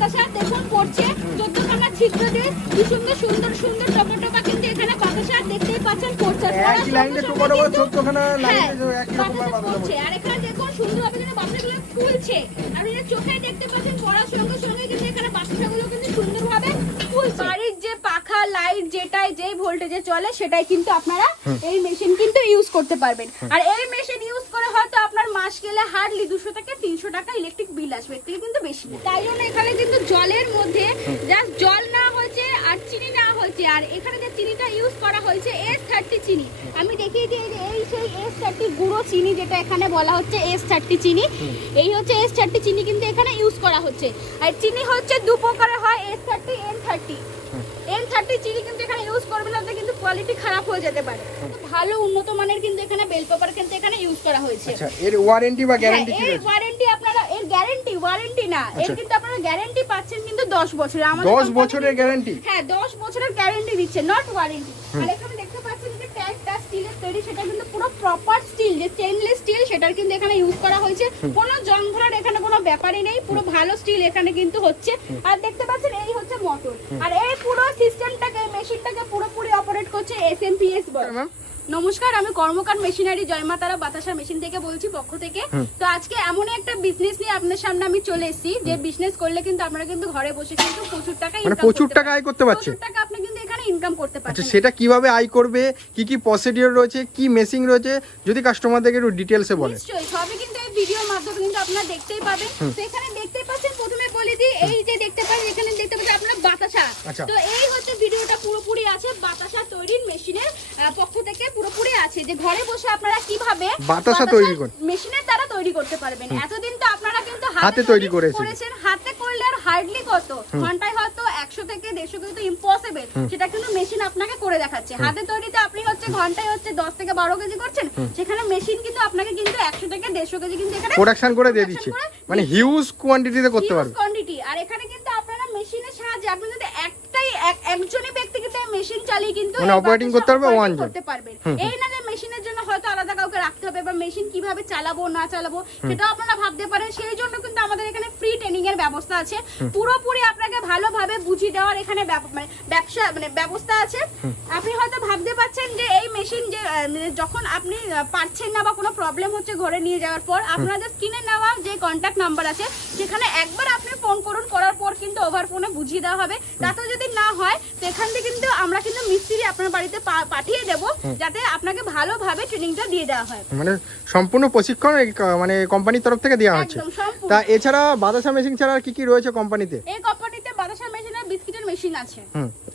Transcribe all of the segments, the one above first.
বাতাসা দেখুন পড়ছে 14খানা ছিদ্র দিয়ে কি সুন্দর সুন্দর সুন্দর টপা কিন্তু এখানে বাতাসা দেখতেই পাচ্ছেন পড়ছে। একই লাইনে টপা 14খানা লাইনে একই রকম বাতাসা পড়ছে। আর এখানে দেখুন সুন্দরভাবে কিন্তু বাতাসাগুলো ফুলছে। আপনি চোখে দেখতে পাচ্ছেন পড়ার সঙ্গে সঙ্গে কিন্তু এখানে বাতাসাগুলো কিন্তু সুন্দরভাবে ফুলছে। বাড়ির যে পাখা লাইট যেই ভোল্টেজে চলে সেটাই কিন্তু আপনারা এই মেশিন কিন্তু ইউজ করতে পারবেন। আর এই মেশিন ইউজ করে হয়তো আপনার মাস গেলে হার্ডলি 200 থেকে 300 টাকা ইলেকট্রিক বিল আসবে, এর থেকে কিন্তু বেশি না। তাই জন্য এখানে কিন্তু জলের মধ্যে জাস্ট জল না হয়েছে আর চিনি না হয়েছে। আর এখানে যে চিনিটা ইউজ করা হয়েছে S30 চিনি। আমি দেখিয়ে দিই এই সেই S30 গুঁড়ো চিনি যেটা এখানে বলা হচ্ছে S30 চিনি। এই হচ্ছে S30 চিনি কিন্তু এখানে ইউজ করা হচ্ছে। আর চিনি হচ্ছে দু প্রকারের হয়, S30 N30। N30 চিনি কিন্তু এখানে ইউজ করবেন না, কিন্তু কোয়ালিটি খারাপ হয়ে যেতে পারে। ভালো উন্নত মানের কিন্তু এখানে বেল পেপার কিন্তু এখানে ইউজ করা হয়েছে। আচ্ছা, এর ওয়ারেন্টি বা গ্যারান্টি কি রয়েছে? এর ওয়ারেন্টি আপনারা এর ওয়ারেন্টি না, এর কিন্তু আপনারা গ্যারান্টি পাচ্ছেন কিন্তু 10 বছরের। আমাদের 10 বছরের গ্যারান্টি? হ্যাঁ 10 বছরের গ্যারান্টি দিচ্ছে, নট ওয়ারেন্টি। আর এখানে দেখতে পাচ্ছেন যে ট্যাগটা স্টিলের তৈরি, সেটা কিন্তু পুরো প্রপার স্টিল, যে স্টেনলেস স্টিল সেটার কিন্তু এখানে ইউজ করা হয়েছে। কোনো জং ধরার এখানে কোনো ব্যাপারই নেই, পুরো ভালো স্টিল এখানে কিন্তু হচ্ছে। আর দেখতে পাচ্ছেন এই হচ্ছে মোটর। আর এই পুরো সিস্টেমটাকে মেশিনটাকে পুরোপুরি অপারেট করছে SMPS বল। নমস্কার, আমি কর্মকার মেশিনারি জয়মাতারা বাতাসা মেশিন থেকে বলছি পক্ষ থেকে। তো আজকে এমন একটা বিজনেস নিয়ে আপনাদের সামনে আমি চলে এসেছি, যে বিজনেস করলে কিন্তু আপনারা কিন্তু ঘরে বসে কিন্তু প্রচুর টাকা ইনকাম করতে পারবেন। প্রচুর টাকা আয় করতে পারছেন। প্রচুর টাকা আপনি কিন্তু এখানে ইনকাম করতে পারছেন। আচ্ছা, সেটা কিভাবে আয় করবে, কি কি প্রসিডিউর রয়েছে, কি মেশিন রয়েছে, যদি কাস্টমারদেরকে একটু ডিটেইলসে বলেন। নিশ্চয়ই, সবই কিন্তু এই ভিডিওর মাধ্যমে কিন্তু আপনারা দেখতেই পাবেন। তো এখানে দেখতেই পাচ্ছেন, প্রথমে বলে দিই, এই যে দেখতে পাচ্ছেন এখানে দেখতে পাচ্ছেন আপনারা বাতাসা। তো এই হচ্ছে ভিডিওটা পুরোপুরি আছে বাতাসা তৈরির মেশিনের পক্ষ থেকে পুরোপুরি আছে, যে ঘরে বসে আপনারা কিভাবে বাতাসা তৈরি করেন, মেশিনের দ্বারা তৈরি করতে পারবেন। এতদিন তো আপনারা কিন্তু হাতে তৈরি করেছেন, হাতে করলে আর হার্ডলি কত ঘন্টায় হয়তো 100 থেকে 150 কিন্তু ইম্পসিবল, সেটা কিন্তু মেশিন আপনাকে করে দেখাচ্ছে। হাতে তৈরিতে আপনি হচ্ছে ঘন্টায় হচ্ছে 10 থেকে 12 কেজি করছেন, সেখানে মেশিন কিন্তু আপনাকে কিন্তু 100 থেকে 150 কেজি কিন্তু এখানে প্রোডাকশন করে দিয়ে দিচ্ছে, মানে হিউজ কোয়ান্টিটিতে করতে পারবেন। কোয়ান্টিটি। আর এখানে কিন্তু আপনারা মেশিনের সাহায্যে আপনি যদি একজনই ব্যক্তি কিন্তু মেশিন চালিয়ে কিন্তু মানে অপারেটিং করতে পারবে, ওয়ান জন করতে পারবেন। এই না যে মেশিনের জন্য হয়তো আলাদা কাউকে রাখতে হবে, বা মেশিন কিভাবে চালাবো না চালাবো সেটাও আপনারা ভাবতে পারেন। সেই জন্য কিন্তু আমাদের এখানে ফ্রি ট্রেনিং এর ব্যবস্থা আছে, পুরোপুরি আপনাকে ভালোভাবে বুঝিয়ে দেওয়ার এখানে ব্যবস্থা আছে। আপনি হয়তো ভাবতে পারছেন যে এই মেশিন যে যখন আপনি পারছেন না বা কোনো প্রবলেম হচ্ছে ঘরে নিয়ে যাওয়ার পর, আপনাদের স্ক্রিনে নেওয়া যে কন্ট্যাক্ট নাম্বার আছে সেখানে একবার আপনি ফোন করুন, করার পর কিন্তু ওভার ফোনে বুঝিয়ে দেওয়া হবে। তাতেও যদি না হয় তো এখান থেকে কিন্তু আমরা কিন্তু মিস্ত্রি আপনার বাড়িতে পাঠিয়ে দেব, যাতে আপনাকে ভালোভাবে ট্রেনিংটা দিয়ে দেওয়া হয়। মানে সম্পূর্ণ প্রশিক্ষণ মানে কোম্পানির তরফ থেকে দেওয়া হচ্ছে। তা এছাড়া বাতাসা মেশিন ছাড়া কি কি রয়েছে কোম্পানিতে? এই কোম্পানিতে বাতাসা মেশিন আর বিস্কিটের মেশিন আছে।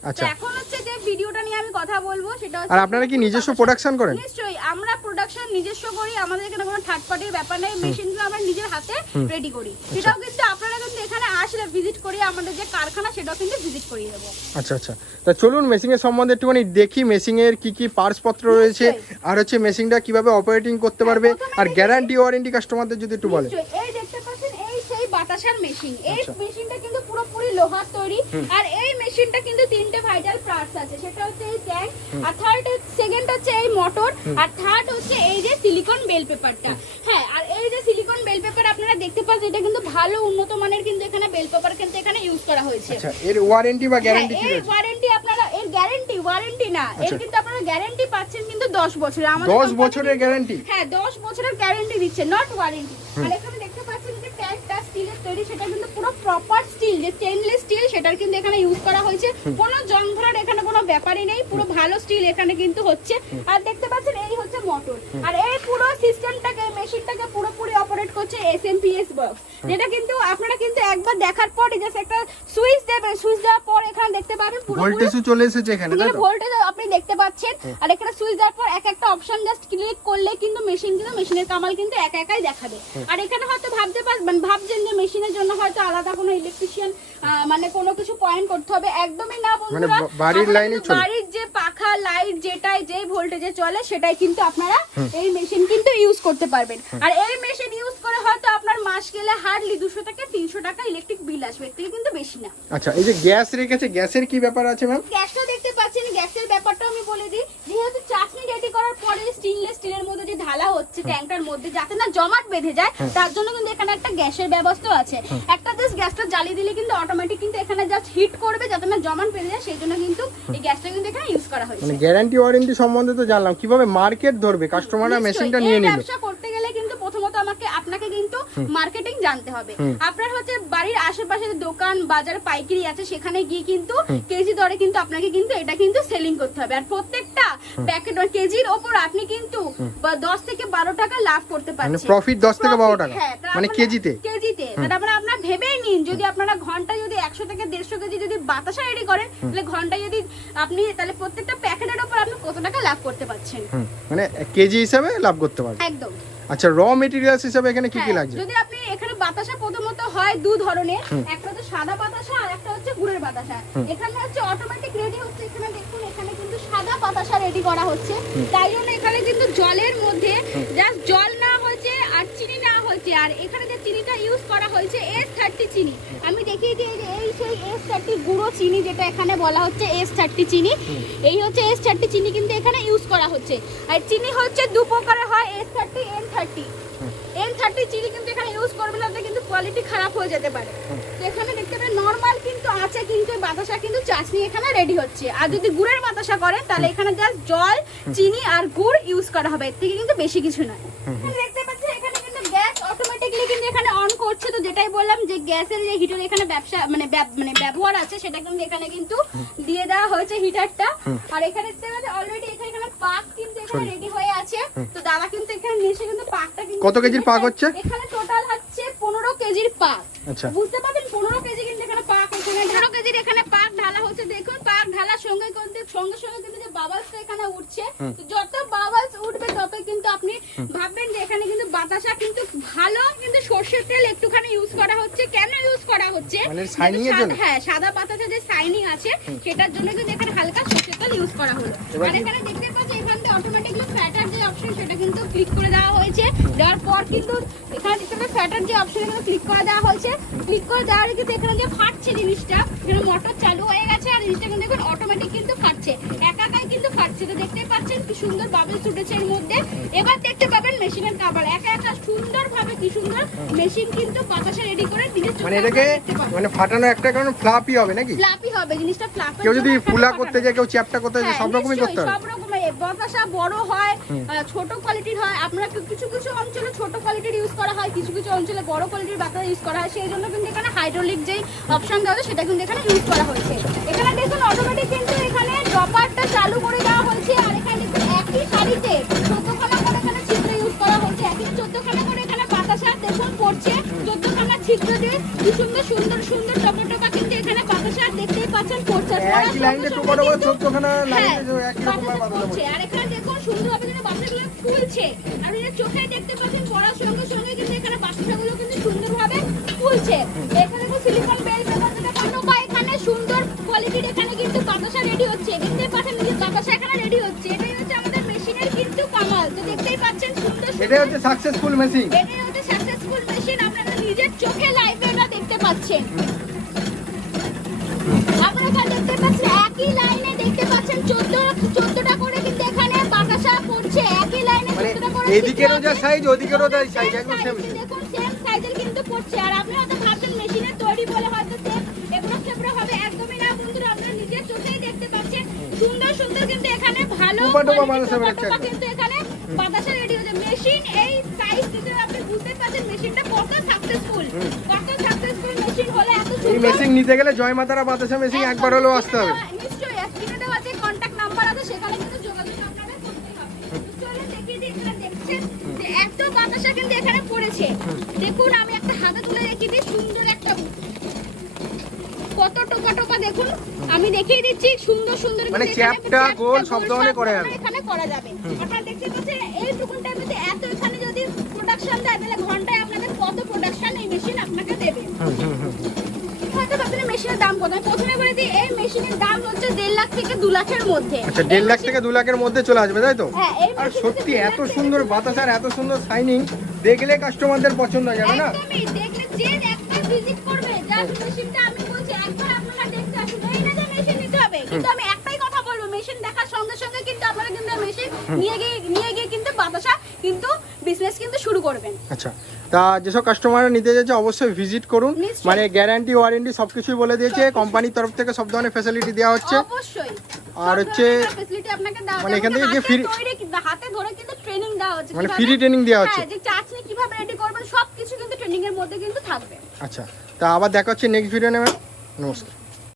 আচ্ছা, এখন হচ্ছে যে ভিডিওটা নিয়ে আমি কথা বলবো সেটা হচ্ছে, আর আপনারা কি নিজস্ব প্রোডাকশন করেন? নিশ্চয়ই, আমরা প্রোডাকশন নিজস্ব করি, আমাদের এখানে কোনো থার্ড পার্টির ব্যাপার নেই। মেশিনগুলো আমরা নিজের হাতে রেডি করি। সেটাও কিন্তু আপনারা কিন্তু এখানে আসলে ভিজিট করি, আমাদের যে কারখানা সেটাও কিন্তু ভিজিট করিয়ে দেবো। আচ্ছা আচ্ছা, তা চলুন মেশিন এর সম্বন্ধে একটুখানি দেখি, মেশিন এর কি কি পার্টস পত্র রয়েছে, আর হচ্ছে মেশিনটা কিভাবে অপারেটিং করতে পারবে, আর গ্যারান্টি ওয়ারেন্টি কাস্টমারদের যদি একটু বলেন। এই দেখতে পাচ্ছেন এই সেই বাতাসার মেশিন। এই মেশিনটা কিন্তু পুরোপুরি লোহার তৈরি। আর এই মেশিনটা কিন্তু তিনটে ভাইটাল পার্টস আছে, সেটা হচ্ছে এই ট্যাঙ্ক, আর সেকেন্ড হচ্ছে এই মোটর, আর থার্ড হচ্ছে এই যে সিলিকন বেল পেপারটা। হ্যাঁ, আর এই যে সিলিকন বেল পেপার আপনারা দেখতে পাচ্ছেন, এটা কিন্তু ভালো উন্নত মানের কিন্তু এখানে বেল পেপার কিন্তু এখানে ইউজ করা হয়েছে। আচ্ছা, এর ওয়ারেন্টি বা গ্যারান্টি কি রয়েছে? ওয়ারেন্টি আপনারা এর ওয়ারেন্টি না, এর কিন্তু আপনারা গ্যারান্টি পাচ্ছেন কিন্তু 10 বছরের। আমাদের 10 বছরের গ্যারান্টি? হ্যাঁ 10 বছরের গ্যারান্টি দিচ্ছে, নট ওয়ারেন্টি। আর এখানে দেখতে পাচ্ছেন যে ট্যাগটা স্টিলের তৈরি, সেটা কিন্তু পুরো প্রপার স্টিল, যে স্টেনলেস স্টিল সেটার কিন্তু এখানে ইউজ করা হয়েছে। কোনো জং ধরার এখানে কোনো ব্যাপারই নেই, পুরো ভালো স্টিল এখানে কিন্তু হচ্ছে। আর দেখতে পাচ্ছেন এই হচ্ছে মোটর। আর এই পুরো সিস্টেমটাকে মেশিনটাকে পুরোপুরি অপারেট করছে SMPS বক্স, যেটা কিন্তু আপনারা কিন্তু একবার দেখার পর জাস্ট একটা সুইচ দেবেন, সুইচ দেওয়ার পর এখানে দেখতে পাবেন ভোল্টেজও চলে এসেছে এখানে, তাই তো? ভোল্টেজ আপনি দেখতে পাচ্ছেন। আর এখানে সুইচ দেওয়ার পর এক একটা অপশন জাস্ট ক্লিক করলে কিন্তু মেশিনের কামাল কিন্তু একাই দেখাবে। আর এখানে হয়তো ভাবছেন যে মেশিনের জন্য হয়তো আলাদা কোনো ইলেকট্রিশিয়ান মানে কোনো কিছু পয়েন্ট করতে হবে, একদমই না বন্ধুরা। বাড়ির লাইনে চলে, বাড়ির যে পাখা লাইট যেই ভোল্টেজে চলে সেটাই কিন্তু আপনারা এই মেশিন কিন্তু ইউজ করতে পারবেন। আর এই মেশিন ইউজ করে হয়তো আপনার মাস গেলে হার্ডলি 200 থেকে 300 টাকা ইলেকট্রিক বিল আসবে, এর থেকে কিন্তু বেশি না। আচ্ছা, এই যে গ্যাস রেখেছে, গ্যাসের কি ব্যাপার আছে ম্যাম? গ্যাসটা দেখতে পাচ্ছেন, গ্যাসের ব্যাপারটা আমি বলে দিই। যেহেতু চাটনি রেডি করার পর পরে স্টেনলেস স্টিলের মধ্যে যে ঢালা হচ্ছে ট্যাঙ্কটার মধ্যে, যাতে না জমাট বেঁধে যায়, তার জন্য কিন্তু এখানে একটা গ্যাসের ব্যবস্থা আছে। একটা জাস্ট গ্যাসটা জ্বালিয়ে দিলে কিন্তু অটোমেটিক কিন্তু এখানে জাস্ট হিট করবে, যাতে না জমাট বেঁধে যায়, সেই জন্য কিন্তু এই গ্যাসটা কিন্তু এখানে ইউজ করা হয়েছে। মানে গ্যারান্টি ওয়ারেন্টি সম্বন্ধে তো জানলাম, কিভাবে মার্কেট ধরবে কাস্টমাররা মেশিনটা নিয়ে নিল। ব্যবসা করতে গেলে কিন্তু প্রথমত আপনাকে কিন্তু মার্কেটিং জানতে হবে। আপনার হচ্ছে বাড়ির আশেপাশে দোকান বাজার পাইকারি আছে, সেখানে গিয়ে কিন্তু কেজি দরে কিন্তু আপনাকে কিন্তু এটা কিন্তু সেলিং করতে হবে। আর প্রত্যেকটা প্যাকেট কেজির ওপর আপনি কিন্তু 10 থেকে 12 টাকা লাভ করতে মানে পারছেন। প্রফিট 10 থেকে 12 টাকা, মানে কেজিতে। তারপরে আপনারা ভেবেই নিন, যদি আপনারা ঘন্টায় যদি 100 থেকে 150 কেজি যদি বাতাসা রেডি করেন, তাহলে ঘন্টায় যদি আপনি তাহলে প্রত্যেকটা প্যাকেটের উপর আপনি কত টাকা লাভ করতে পারছেন। মানে কেজি হিসাবে লাভ করতে পারবে। একদম। আচ্ছা, র মেটেরিয়ালস হিসাবে এখানে কি কি লাগছে? যদি আপনি এখানে বাতাসা প্রথমত হয় দু ধরনের, একটা হচ্ছে সাদা বাতাসা আর একটা হচ্ছে গুড়ের বাতাসা। এখানে হচ্ছে অটোমেটিক রেডি হচ্ছে, এখানে দেখুন এখানে কিন্তু সাদা বাতাসা রেডি করা হচ্ছে। তাই জন্য এখানে কিন্তু জলের মধ্যে জাস্ট জল না হয়েছে আর চিনি না হয়েছে, আর এখানে যে চিনিটা ইউজ করা হয়েছে S30 চিনি। আমি দেখিয়ে দিই যে এই সেই S30 গুঁড়ো চিনি, যেটা এখানে বলা হচ্ছে S30 চিনি। এই হচ্ছে S30 চিনি কিন্তু এখানে ইউজ করা হচ্ছে। আর চিনি হচ্ছে দু প্রকারের হয়, S30 N30 চিনি কিন্তু এখানে ইউজ করবেন না, কিন্তু কোয়ালিটি খারাপ হয়ে যেতে পারে। তো এখানে দেখতে পাবেন নরমাল কিন্তু আছে, কিন্তু বাতাসা কিন্তু চাশনি এখানে রেডি হচ্ছে। আর যদি গুড়ের বাতাসা করেন তাহলে এখানে জাস্ট জল চিনি আর গুড় ইউজ করা হবে, এর থেকে কিন্তু বেশি কিছু নয়। দেখতে পাচ্ছেন এখানে কিন্তু গ্যাস অটোমেটিক্যালি কিন্তু এখানে অন করছে। তো যেটাই বললাম যে গ্যাসের যে হিটার এখানে ব্যবহার আছে, সেটা কিন্তু এখানে কিন্তু দিয়ে দেওয়া হয়েছে হিটারটা। আর এখানে অলরেডি এখানে পাক কিন্তু এখানে রেডি হয়ে আছে। তো দাদা কিন্তু এখানে নিচে কিন্তু পাকটা কিন্তু কত কেজির পাক হচ্ছে? এখানে টোটাল হচ্ছে 15 কেজির পাক। আচ্ছা, বুঝতে পারবেন 15 কেজি কিন্তু এখানে পাক, এখানে 15 কেজির এখানে পাক ঢালা হচ্ছে। দেখুন পাক ঢালার সঙ্গে কিন্তু যে বাবলসটা এখানে উঠছে, তো যত বাবলস উঠবে তত কিন্তু আপনি ভাববেন যে এখানে কিন্তু বাতাসা কিন্তু ভালো কিন্তু সরষের তেল একটুখানি ইউজ করা হচ্ছে। কেন ইউজ করা হচ্ছে? মানে শাইনিং এর জন্য। হ্যাঁ, সাদা বাতাসা যে শাইনিং আছে সেটার জন্য কিন্তু এখানে হালকা সরষের তেল ইউজ করা হলো। আর এখানে দেখতে পাচ্ছেন এখানে অটোমেটিক্যালি ফ্যাটার যে অপশন সেটা কিন্তু ক্লিক করে দেওয়া হয়েছে। দেওয়ার পর কিন্তু এখানে দেখতে ফ্যাটার যে অপশন এখানে ক্লিক করে দেওয়া হয়েছে। ক্লিক করে দেওয়ার কিন্তু এখানে যে ফাটছে জিনিসটা, এখানে মোটর চালু হয়ে গেছে আর জিনিসটা কিন্তু দেখুন অটোমেটিক কিন্তু ফাটছে, একাই কিন্তু ফাটছে। তো দেখতেই পাচ্ছেন কি সুন্দর বাবলস উঠেছে এর মধ্যে। এবার দেখতে পাবেন মেশিনের কাভার একা সুন্দরভাবে কি সুন্দর মেশিন কিন্তু বাতাসা রেডি করে দিলে। মানে এটাকে মানে ফাটানো একটা কারণ ফ্লাপি হবে নাকি? ফ্লাপি হবে জিনিসটা, ফ্লাপি। কেউ যদি ফুলা করতে যায়, কেউ চ্যাপটা করতে যায়, সব রকমই করতে হবে। সব রকমের বাতাসা বড় হয়, ছোট কোয়ালিটির হয়। আপনারা কিছু কিছু অঞ্চলে ছোট কোয়ালিটির ইউজ করা হয়, কিছু কিছু অঞ্চলে বড় কোয়ালিটির বাতাসা ইউজ করা হয়। সেই জন্য কিন্তু এখানে হাইড্রোলিক যেই অপশন দেওয়া সেটা কিন্তু এখানে ইউজ করা হয়েছে। এখানে দেখুন অটোমেটিক কিন্তু এখানে ড্রপারটা চালু করে দেওয়া হয়েছে। আর এখানে দেখুন একই শাড়িতে 14খানা করে এখানে ছিদ্র ইউজ করা হয়েছে। একই 14খানা করে এখানে বাতাসা দেখুন পড়ছে, 14খানা ছিদ্র দিয়ে কি সুন্দর সুন্দর সুন্দর টপা কিন্তু এখানে বাতাসা দেখতেই পাচ্ছেন পড়ছে। একই লাইনে টপা 14খানা লাইনে একই রকম বাতাসা পড়ছে। আর এখানে দেখুন সুন্দরভাবে যেন বাতাসাগুলো ফুলছে। আপনি যে চোখে দেখতে পাচ্ছেন পড়ার সঙ্গে সঙ্গে কিন্তু এখানে বাতাসাগুলো কিন্তু সুন্দরভাবে ফুলছে। এখানে দেখুন সিলিকন বেল ব্যবহার করা বা এখানে সুন্দর কোয়ালিটির এখানে কিন্তু বাতাসা রেডি হচ্ছে। দেখতেই পাচ্ছেন যে বাতাসা এখানে রেডি হচ্ছে। এটাই হচ্ছে আমাদের মেশিনের কিন্তু কামাল। তো দেখতেই পাচ্ছেন সুন্দর, এটাই হচ্ছে সাকসেসফুল মেশিন। এটাই হচ্ছে সাকসেসফুল মেশিন। আপনারা নিজের চোখে লাইভে এটা দেখতে পাচ্ছেন। আপনারা দেখতে পাচ্ছেন একই লাইনে দেখতে পাচ্ছেন 14টা করে কিন্তু এখানে বাতাসা পড়ছে। একই লাইনে 14টা করে, এদিকেরও যা সাইজ ওদিকেরও তাই সাইজ, একদম সেম। দেখুন সেম সাইজের কিন্তু পড়ছে। আর আপনি হয়তো ভাবছেন মেশিনের তৈরি বলে হয়তো সেম এবড়ো হবে, একদমই না বন্ধুরা। আপনারা নিজের চোখেই দেখতে পাচ্ছেন সুন্দর সুন্দর কিন্তু এখানে ভালো বাতাসা কিন্তু এখানে বাতাসা রেডি হচ্ছে। মেশিন এই সাইজ থেকে আপনি বুঝতে পারছেন মেশিনটা কত সাকসেসফুল মেশিন হলে এত সুন্দর। এই মেশিন নিতে গেলে জয়মাতারা বাতাসা মেশিন একবার হলেও আসতে হবে। নিশ্চয়ই স্ক্রিনে দেওয়া যে কন্টাক্ট নাম্বার আছে সেখানে কিন্তু যোগাযোগ আপনাদের করতে হবে। চলুন দেখিয়ে দিই। এখানে দেখছেন যে এত বাতাসা কিন্তু এখানে পড়েছে। দেখুন আমি একটা হাতে তুলে দেখিয়ে দিই, সুন্দর একটা কত টোপা দেখুন। আমি দেখিয়ে দিচ্ছি সুন্দর সুন্দর মানে চ্যাপটা গোল সব ধরনের করা যাবে, এখানে করা যাবে। আপনারা দেখতে পাচ্ছেন এইটুকুন টাইমে এত এখানে যদি প্রোডাকশন দেয় তাহলে ঘন্টায় আপনাদের কত প্রোডাকশন এই মেশিন আপনাকে দেবে। হয়তো ভাবছেন মেশিনের দাম কত। আমি প্রথমে বলে দিই এই মেশিনের দাম হচ্ছে 1.5 লাখ থেকে 2 লাখের মধ্যে। আচ্ছা, 1.5 লাখ থেকে 2 লাখের মধ্যে চলে আসবে, তাই তো? হ্যাঁ। আর সত্যি এত সুন্দর বাতাসার এত সুন্দর শাইনিং দেখলে কাস্টমারদের পছন্দ হয়ে যাবে না? একদমই। দেখলে যে একবার ভিজিট করবে যা মেশিনটা আমি বলছি একবার আপনারা দেখতে আসুন। এই না যে মেশিন নিতে হবে, কিন্তু আমি একটাই কথা বলবো মেশিন দেখার সঙ্গে সঙ্গে কিন্তু আপনারা কিন্তু মেশিন নিয়ে গিয়ে কিন্তু বাতাসা কিন্তু বিজনেস কিন্তু শুরু করবেন। আচ্ছা, তা যেসব কাস্টমাররা নিতে যাচ্ছে অবশ্যই ভিজিট করুন, নিশ্চয়ই। মানে গ্যারান্টি ওয়ারেন্টি সবকিছুই বলে দিয়েছে, কোম্পানির তরফ থেকে সব ধরনের ফ্যাসিলিটি দেওয়া হচ্ছে। অবশ্যই আর হচ্ছে ফ্যাসিলিটি আপনাকে দেওয়া মানে হবে, এখান থেকে যে হাতে free- তৈরি হাতে ধরে কিন্তু ট্রেনিং দেওয়া হচ্ছে, মানে কিভাবে- ফ্রি ট্রেনিং দেওয়া হচ্ছে। হ্যাঁ, যে চাটনি কিভাবে রেডি করবেন সবকিছু কিন্তু ট্রেনিং এর মধ্যে কিন্তু থাকবে। আচ্ছা, তা আবার দেখা হচ্ছে নেক্সট ভিডিও নেবেন। নমস্কার।